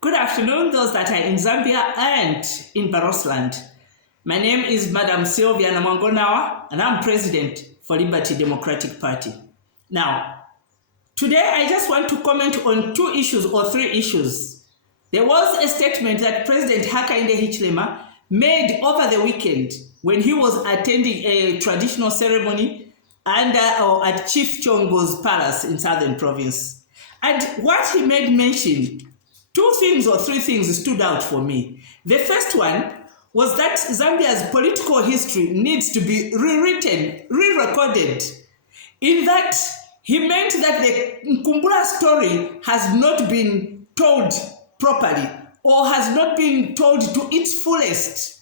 Good afternoon, those that are in Zambia and in Barotseland. My name is Madam Sylvia Namangonawa, and I'm President for Liberty Democratic Party. Now, today I just want to comment on two issues or three issues. There was a statement that President Hakainde Hichilema made over the weekend when he was attending a traditional ceremony at Chief Chongo's palace in Southern Province. And what he made mention, two things or three things stood out for me. The first one was that Zambia's political history needs to be rewritten, re-recorded. In that, he meant that the Nkumbula story has not been told properly or has not been told to its fullest.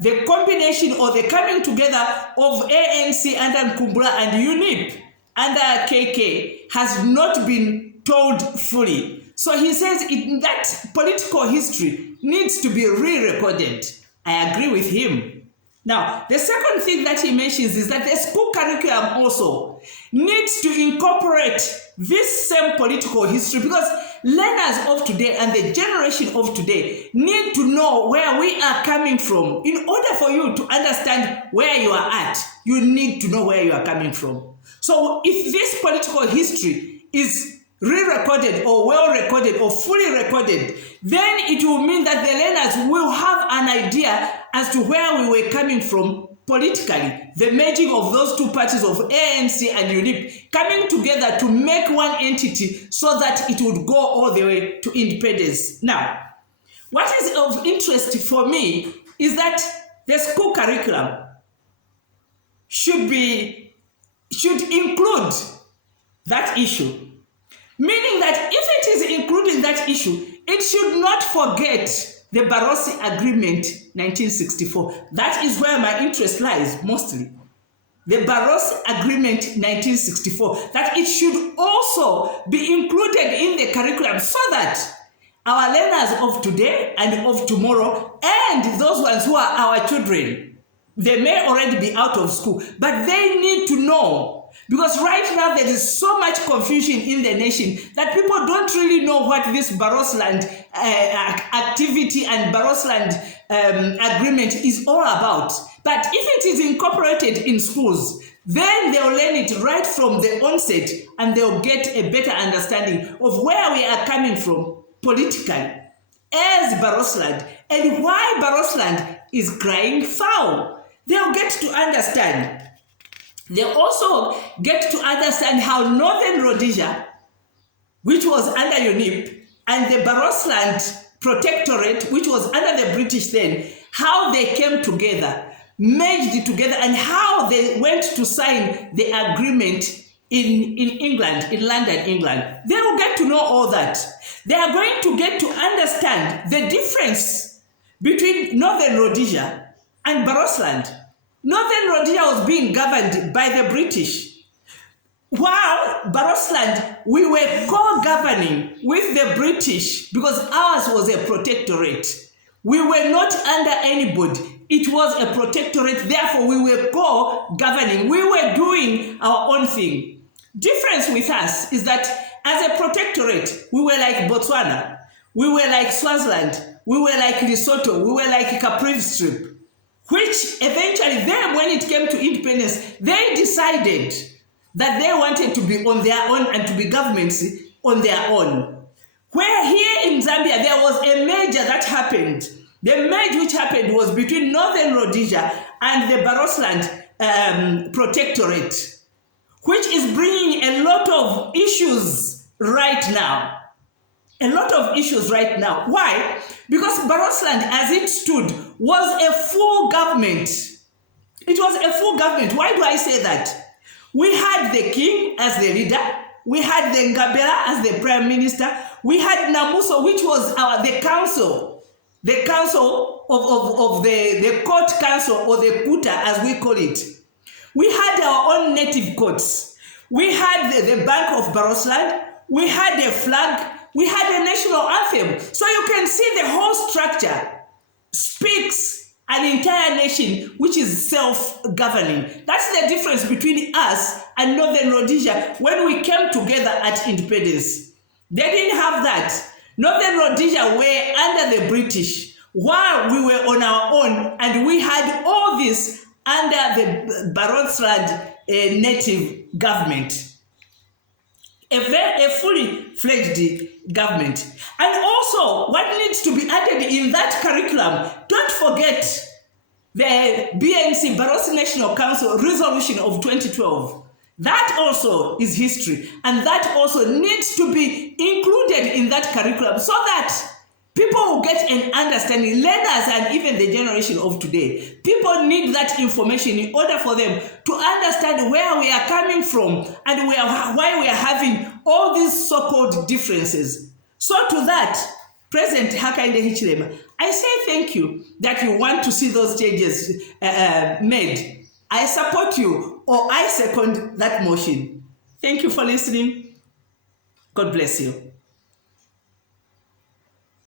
The combination or the coming together of ANC under Nkumbula and UNIP under KK has not been told fully. So he says that political history needs to be re-recorded. I agree with him. Now, the second thing that he mentions is that the school curriculum also needs to incorporate this same political history, because learners of today and the generation of today need to know where we are coming from. In order for you to understand where you are at, you need to know where you are coming from. So if this political history is re-recorded or well-recorded or fully recorded, then it will mean that the learners will have an idea as to where we were coming from politically. The merging of those two parties of ANC and UNIP coming together to make one entity so that it would go all the way to independence. Now, what is of interest for me is that the school curriculum should include that issue. Meaning that if it is including that issue, it should not forget the Barotseland Agreement 1964. That is where my interest lies mostly. The Barotseland Agreement 1964. That it should also be included in the curriculum so that our learners of today and of tomorrow and those ones who are our children, they may already be out of school, but they need to know. Because right now there is so much confusion in the nation that people don't really know what this Barotseland activity and Barotseland agreement is all about. But if it is incorporated in schools, then they'll learn it right from the onset and they'll get a better understanding of where we are coming from politically as Barotseland and why Barotseland is crying foul. They'll get to understand. They also get to understand how Northern Rhodesia, which was under UNIP, and the Barotseland Protectorate, which was under the British then, how they came together, merged together, and how they went to sign the agreement in England, in London, England. They will get to know all that. They are going to get to understand the difference between Northern Rhodesia and Barotseland. Northern Rhodesia was being governed by the British, while Barotseland, we were co-governing with the British because ours was a protectorate. We were not under anybody. It was a protectorate, therefore we were co-governing. We were doing our own thing. Difference with us is that as a protectorate, we were like Botswana, we were like Swaziland, we were like Lesotho, we were like Caprivi Strip. Which eventually then when it came to independence, they decided that they wanted to be on their own and to be governments on their own. Where here in Zambia, there was a merger that happened. The merge which happened was between Northern Rhodesia and the Barotseland Protectorate, which is bringing a lot of issues right now. A lot of issues right now. Why? Because Barotseland, as it stood, was a full government. It was a full government. Why do I say that? We had the king as the leader. We had the Ngabela as the prime minister. We had Namuso, which was the council of the court council, or the Kuta as we call it. We had our own native courts. We had the Bank of Barotseland. We had a flag. We had a national anthem. So you can see the whole structure speaks an entire nation which is self-governing. That's the difference between us and Northern Rhodesia when we came together at independence. They didn't have that. Northern Rhodesia were under the British while we were on our own, and we had all this under the Barotseland native government. A fully fledged government. And also, what needs to be added in that curriculum, don't forget the BNC, Barotse National Council resolution of 2012. That also is history, and that also needs to be included in that curriculum so that people will get an understanding, learners and even the generation of today. People need that information in order for them to understand where we are coming from and why we are having all these so-called differences. So to that, President Hakainde Hichilema, I say thank you that you want to see those changes made. I support you, or I second that motion. Thank you for listening. God bless you.